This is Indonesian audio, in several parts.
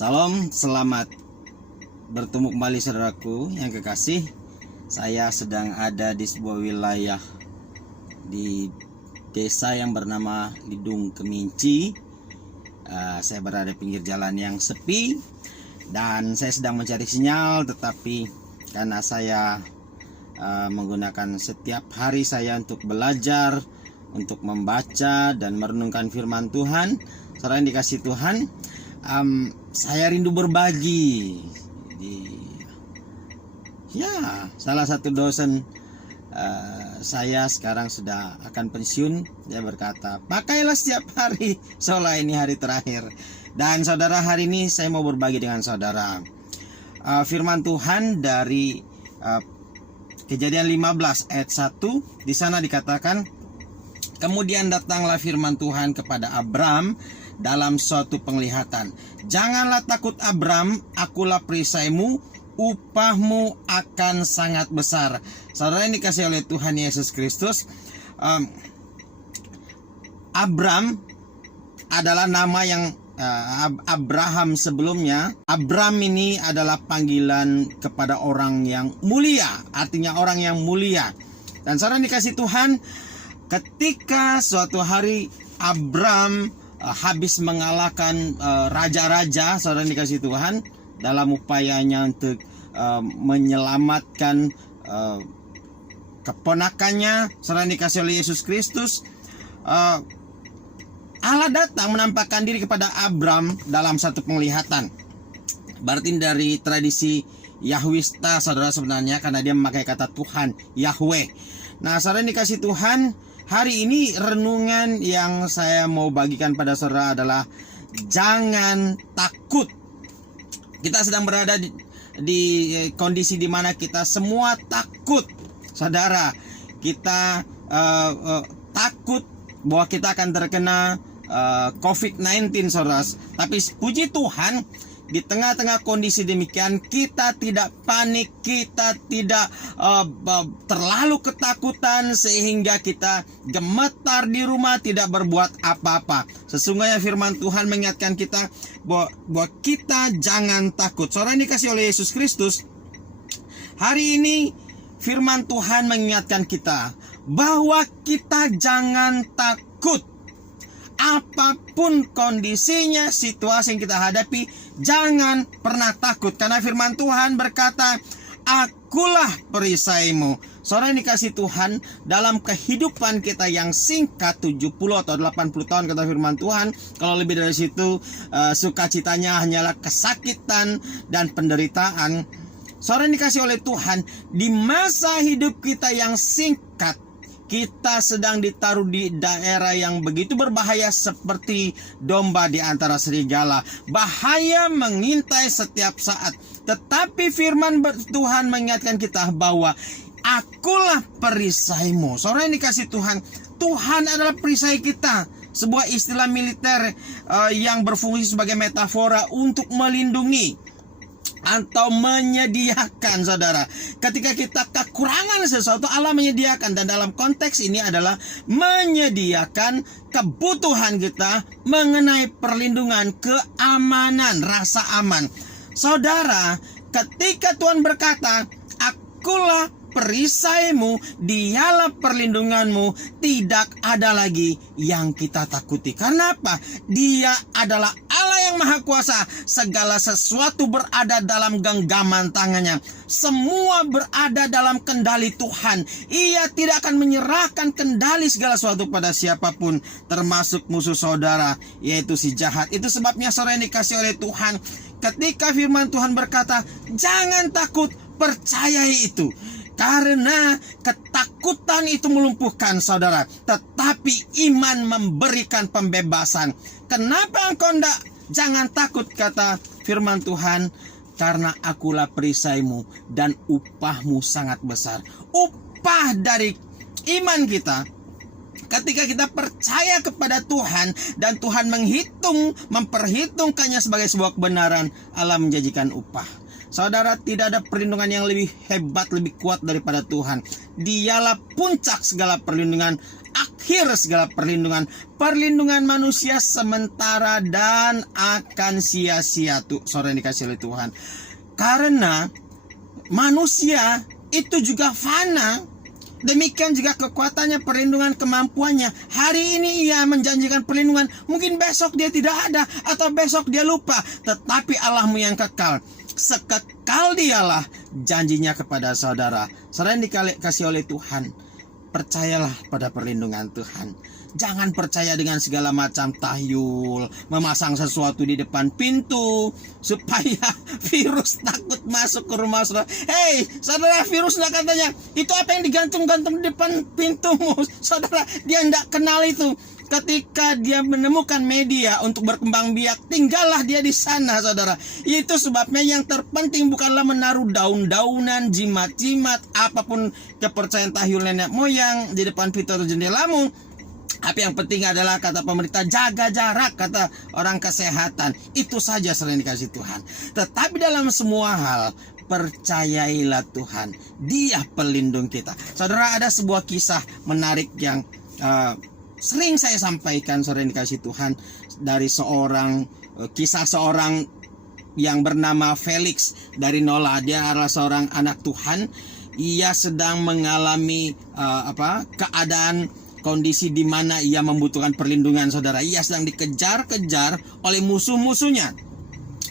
Salam, selamat bertemu kembali saudaraku yang kekasih. Saya sedang ada di sebuah wilayah di desa yang bernama Lidung Keminci. Saya berada di pinggir jalan yang sepi dan saya sedang mencari sinyal, tetapi karena saya menggunakan setiap hari saya untuk belajar, untuk membaca dan merenungkan firman Tuhan, saudara yang dikasih Tuhan, saya rindu berbagi. Salah satu dosen saya sekarang sudah akan pensiun. Dia berkata, pakailah setiap hari seolah ini hari terakhir. Dan saudara, hari ini saya mau berbagi dengan saudara firman Tuhan dari Kejadian 15 ayat 1. Di sana dikatakan, kemudian datanglah firman Tuhan kepada Abram dalam suatu penglihatan. Janganlah takut Abram, akulah perisaimu, upahmu akan sangat besar. Saudara yang dikasihi oleh Tuhan Yesus Kristus, Abram adalah nama yang Abraham sebelumnya. Abram ini adalah panggilan kepada orang yang mulia, artinya orang yang mulia. Dan saudara yang dikasihi Tuhan, ketika suatu hari Abram habis mengalahkan raja-raja, saudara yang dikasihi Tuhan, dalam upayanya untuk menyelamatkan keponakannya, saudara yang dikasihi oleh Yesus Kristus, Allah datang menampakkan diri kepada Abram dalam satu penglihatan. Berarti dari tradisi Yahwista, saudara, sebenarnya, karena dia memakai kata Tuhan, Yahweh. Nah, saudara yang dikasihi Tuhan, hari ini renungan yang saya mau bagikan pada saudara adalah jangan takut. Kita sedang berada di kondisi di mana kita semua takut, saudara. Kita takut bahwa kita akan terkena COVID-19, saudara. Tapi puji Tuhan, di tengah-tengah kondisi demikian kita tidak panik, kita tidak terlalu ketakutan sehingga kita gemetar di rumah tidak berbuat apa-apa. Sesungguhnya firman Tuhan mengingatkan kita bahwa kita jangan takut. Saudara yang dikasihi oleh Yesus Kristus, hari ini firman Tuhan mengingatkan kita bahwa kita jangan takut. Apapun kondisinya, situasi yang kita hadapi, jangan pernah takut. Karena firman Tuhan berkata, akulah perisaimu. Saudara yang dikasihi Tuhan, dalam kehidupan kita yang singkat, 70 atau 80 tahun kata firman Tuhan, kalau lebih dari situ, sukacitanya hanyalah kesakitan dan penderitaan. Saudara yang dikasihi oleh Tuhan, di masa hidup kita yang singkat, kita sedang ditaruh di daerah yang begitu berbahaya seperti domba di antara serigala. Bahaya mengintai setiap saat. Tetapi firman Tuhan mengingatkan kita bahwa akulah perisaimu. Saudara yang dikasihi Tuhan, Tuhan adalah perisai kita. Sebuah istilah militer yang berfungsi sebagai metafora untuk melindungi atau menyediakan, saudara. Ketika kita kekurangan sesuatu, Allah menyediakan. Dan dalam konteks ini adalah menyediakan kebutuhan kita mengenai perlindungan, keamanan, rasa aman. Saudara, ketika Tuhan berkata, akulah perisaimu, dialah perlindunganmu, tidak ada lagi yang kita takuti. Karena apa? Dia adalah Allah yang Maha Kuasa. Segala sesuatu berada dalam genggaman tangannya. Semua berada dalam kendali Tuhan. Ia tidak akan menyerahkan kendali segala sesuatu pada siapapun, termasuk musuh saudara, yaitu si jahat. Itu sebabnya saudara yang dikasihi oleh Tuhan, ketika firman Tuhan berkata, jangan takut, percayai itu. Karena ketakutan itu melumpuhkan, saudara, tetapi iman memberikan pembebasan. Kenapa engkau jangan takut, kata firman Tuhan? Karena akulah perisaimu dan upahmu sangat besar. Upah dari iman kita, ketika kita percaya kepada Tuhan dan Tuhan memperhitungkannya sebagai sebuah kebenaran, Allah menjanjikan upah. Saudara, tidak ada perlindungan yang lebih hebat, lebih kuat daripada Tuhan. Dialah puncak segala perlindungan. akhir segala perlindungan manusia sementara dan akan sia-sia tuh saudara yang dikasih oleh Tuhan. Karena manusia itu juga fana. Demikian juga kekuatannya, perlindungan, kemampuannya. Hari ini ia menjanjikan perlindungan, mungkin besok dia tidak ada, atau besok dia lupa. Tetapi Allahmu yang kekal, sekekal dialah janjinya kepada saudara. Saudara yang dikasih oleh Tuhan, percayalah pada perlindungan Tuhan. Jangan percaya dengan segala macam tahyul, memasang sesuatu di depan pintu supaya virus takut masuk ke rumah saudara. Hei, saudara, virus tidak katanya itu apa yang digantung-gantung di depan pintumu. Saudara, dia tidak kenal itu. Ketika dia menemukan media untuk berkembang biak, tinggallah dia di sana, saudara. Itu sebabnya yang terpenting bukanlah menaruh daun-daunan, jimat-jimat, apapun kepercayaan tahyul nenek moyang di depan pintu atau jendelamu. Tapi yang penting adalah kata pemerintah, jaga jarak, kata orang kesehatan. Itu saja sering dikasih Tuhan. Tetapi dalam semua hal, percayailah Tuhan. Dia pelindung kita. Saudara, ada sebuah kisah menarik yang sering saya sampaikan, sering dikasih Tuhan, dari kisah seorang yang bernama Felix dari Nola. Dia adalah seorang anak Tuhan. Ia sedang mengalami keadaan kondisi di mana ia membutuhkan perlindungan, saudara. Ia sedang dikejar-kejar oleh musuh-musuhnya.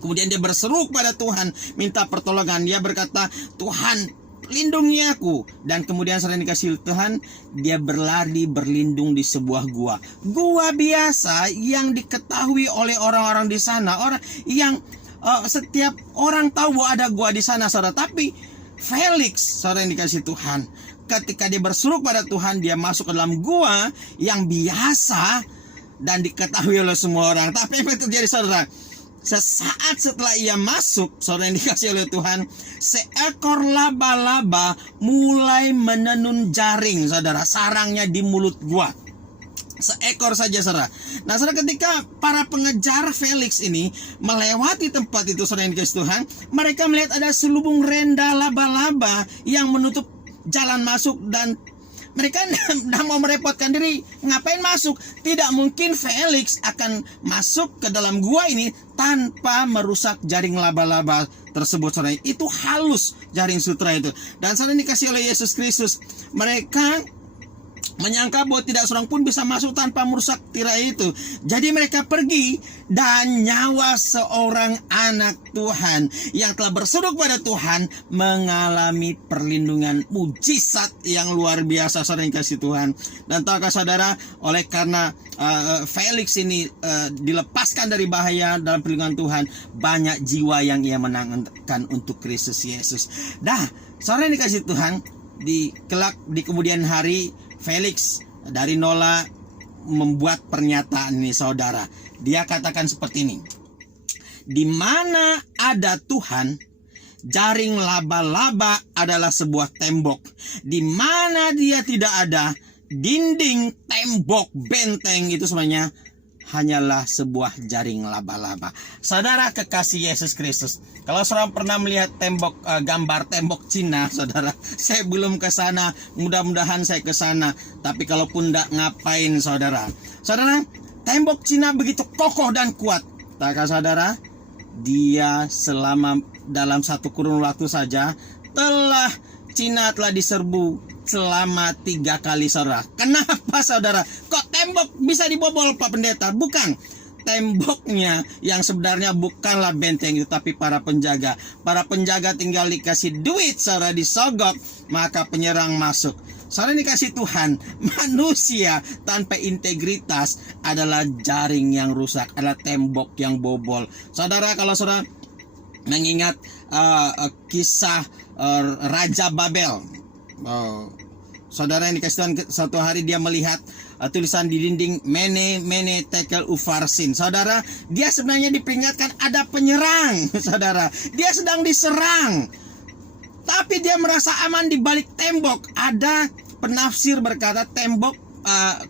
Kemudian dia berseru kepada Tuhan, minta pertolongan. Dia berkata, Tuhan, lindungi aku. Dan kemudian selain dikasih Tuhan, dia berlari berlindung di sebuah gua. Gua biasa yang diketahui oleh orang-orang di sana. Orang yang setiap orang tahu bahwa ada gua di sana, saudara. Tapi Felix, saudara yang dikasih Tuhan, ketika dia berseru pada Tuhan, dia masuk ke dalam gua yang biasa dan diketahui oleh semua orang. Tapi apa yang terjadi, saudara? Sesaat setelah ia masuk, saudara yang dikasih oleh Tuhan, seekor laba-laba mulai menenun jaring, saudara, sarangnya di mulut gua. Seekor saja, saudara. Nah, saudara, ketika para pengejar Felix ini melewati tempat itu, saudara yang dikasih Tuhan, mereka melihat ada selubung renda laba-laba yang menutup jalan masuk, dan mereka tidak mau merepotkan diri. Ngapain masuk? Tidak mungkin Felix akan masuk ke dalam gua ini tanpa merusak jaring laba-laba tersebut, saudara. Itu halus jaring sutra itu. Dan saudara dikasih oleh Yesus Kristus, mereka menyangka bahwa tidak seorang pun bisa masuk tanpa merusak tirai itu. Jadi mereka pergi, dan nyawa seorang anak Tuhan yang telah berseru pada Tuhan mengalami perlindungan mujizat yang luar biasa, saudara yang kasih Tuhan. Dan tahukah saudara, oleh karena Felix ini dilepaskan dari bahaya dalam perlindungan Tuhan, banyak jiwa yang ia menangkan untuk Kristus Yesus. Dah, saudara yang dikasih Tuhan, di kemudian hari, Felix dari Nola membuat pernyataan ini, saudara. Dia katakan seperti ini: di mana ada Tuhan, jaring laba-laba adalah sebuah tembok. Di mana dia tidak ada, dinding, tembok, benteng itu semuanya hanyalah sebuah jaring laba-laba. Saudara kekasih Yesus Kristus, kalau saudara pernah melihat gambar tembok Cina, saudara, saya belum ke sana, mudah-mudahan saya ke sana. Tapi kalaupun tidak, ngapain, saudara? Saudara, tembok Cina begitu kokoh dan kuat. Takkah saudara, dia dalam satu kurun waktu saja Cina telah diserbu selama 3 kali, saudara. Kenapa, saudara? Kok tembok bisa dibobol, Pak Pendeta? Bukan. Temboknya yang sebenarnya bukanlah benteng itu, tapi para penjaga. Para penjaga tinggal dikasih duit, saudara, disogok, maka penyerang masuk. Saudara dikasih Tuhan, manusia tanpa integritas adalah jaring yang rusak, adalah tembok yang bobol. Saudara, kalau saudara mengingat kisah Raja Babel, saudara yang dikasih Tuhan, suatu hari dia melihat tulisan di dinding Mene Tekel Ufarsin. Saudara, dia sebenarnya diperingatkan ada penyerang. Saudara, dia sedang diserang, tapi dia merasa aman di balik tembok. Ada penafsir berkata tembok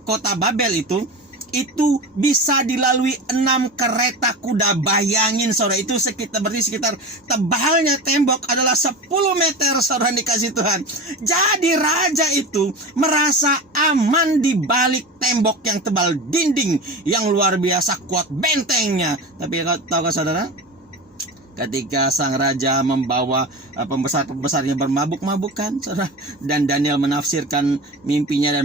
kota Babel itu itu bisa dilalui 6 kereta kuda. Bayangin saudara, itu sekitar tebalnya tembok adalah 10 meter, saudara dikasih Tuhan. Jadi raja itu merasa aman di balik tembok yang tebal, dinding yang luar biasa kuat, bentengnya. Tapi tahukah saudara, ketika sang raja membawa pembesar-pembesarnya bermabuk-mabukan, saudara, dan Daniel menafsirkan mimpinya dan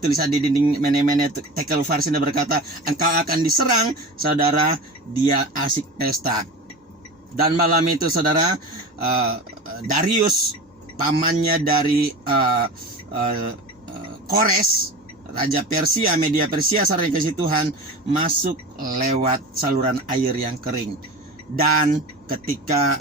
tulisan di dinding mene-mene tekel Farsin berkata, engkau akan diserang, saudara, dia asik pesta. Dan malam itu saudara, Darius, pamannya dari Kores, raja Persia, media Persia, saudara dikasih Tuhan, masuk lewat saluran air yang kering. Dan ketika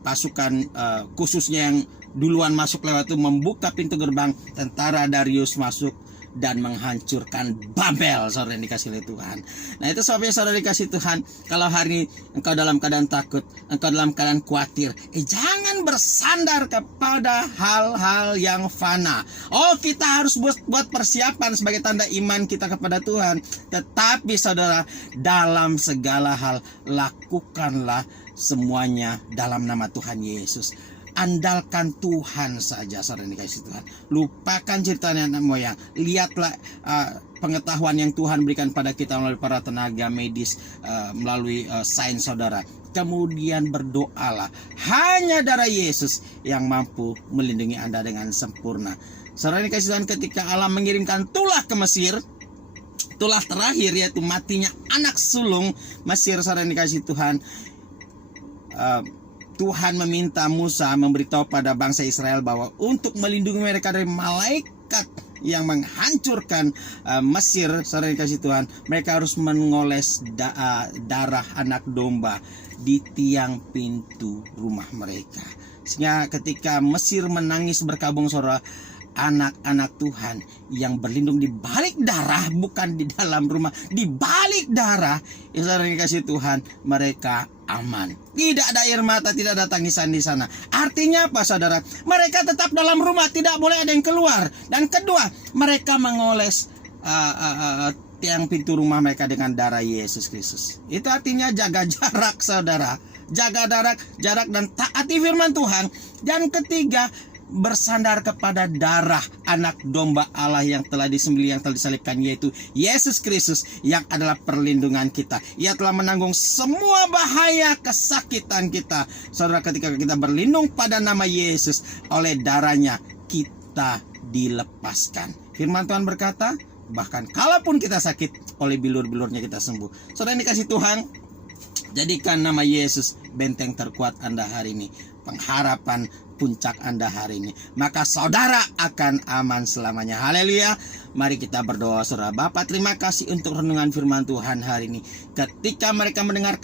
pasukan khususnya yang duluan masuk lewat itu membuka pintu gerbang, tentara Darius masuk dan menghancurkan Babel, saudara yang dikasih oleh Tuhan. Nah, itu sebabnya saudara dikasih Tuhan, kalau hari ini engkau dalam keadaan takut, engkau dalam keadaan khawatir, jangan bersandar kepada hal-hal yang fana. Oh, kita harus buat persiapan sebagai tanda iman kita kepada Tuhan. Tetapi saudara, dalam segala hal lakukanlah semuanya dalam nama Tuhan Yesus. Andalkan Tuhan saja, saudara yang dikasih Tuhan. Lupakan cerita nenek moyang. Lihatlah pengetahuan yang Tuhan berikan pada kita melalui para tenaga medis, melalui sains, saudara. Kemudian berdoalah. Hanya darah Yesus yang mampu melindungi Anda dengan sempurna. Saudara yang dikasih Tuhan, ketika Allah mengirimkan tulah ke Mesir, tulah terakhir yaitu matinya anak sulung Mesir, saudara yang dikasih Tuhan, Tuhan meminta Musa memberitahu pada bangsa Israel bahwa untuk melindungi mereka dari malaikat yang menghancurkan Mesir, saudara dikasih Tuhan, mereka harus mengoles darah anak domba di tiang pintu rumah mereka. Sehingga ketika Mesir menangis berkabung, saudara, anak-anak Tuhan yang berlindung di balik darah, bukan di dalam rumah, di balik darah, yang saudara dikasih Tuhan, mereka aman. Tidak ada air mata, tidak ada tangisan di sana. Artinya apa, saudara? Mereka tetap dalam rumah, tidak boleh ada yang keluar. Dan kedua, mereka mengoles tiang pintu rumah mereka dengan darah Yesus Kristus. Itu artinya jaga jarak, saudara. Jaga jarak dan taati firman Tuhan. Dan ketiga, bersandar kepada darah anak domba Allah yang telah disembelih, yang telah disalibkan, yaitu Yesus Kristus, yang adalah perlindungan kita. Ia telah menanggung semua bahaya kesakitan kita. Saudara, ketika kita berlindung pada nama Yesus, oleh darahnya kita dilepaskan. Firman Tuhan berkata, bahkan kalaupun kita sakit, oleh bilur-bilurnya kita sembuh. Saudara yang dikasih Tuhan, jadikan nama Yesus benteng terkuat Anda hari ini, pengharapan puncak Anda hari ini, maka saudara akan aman selamanya. Haleluya. Mari kita berdoa, saudara. Bapa, terima kasih untuk renungan firman Tuhan hari ini. Ketika mereka mendengar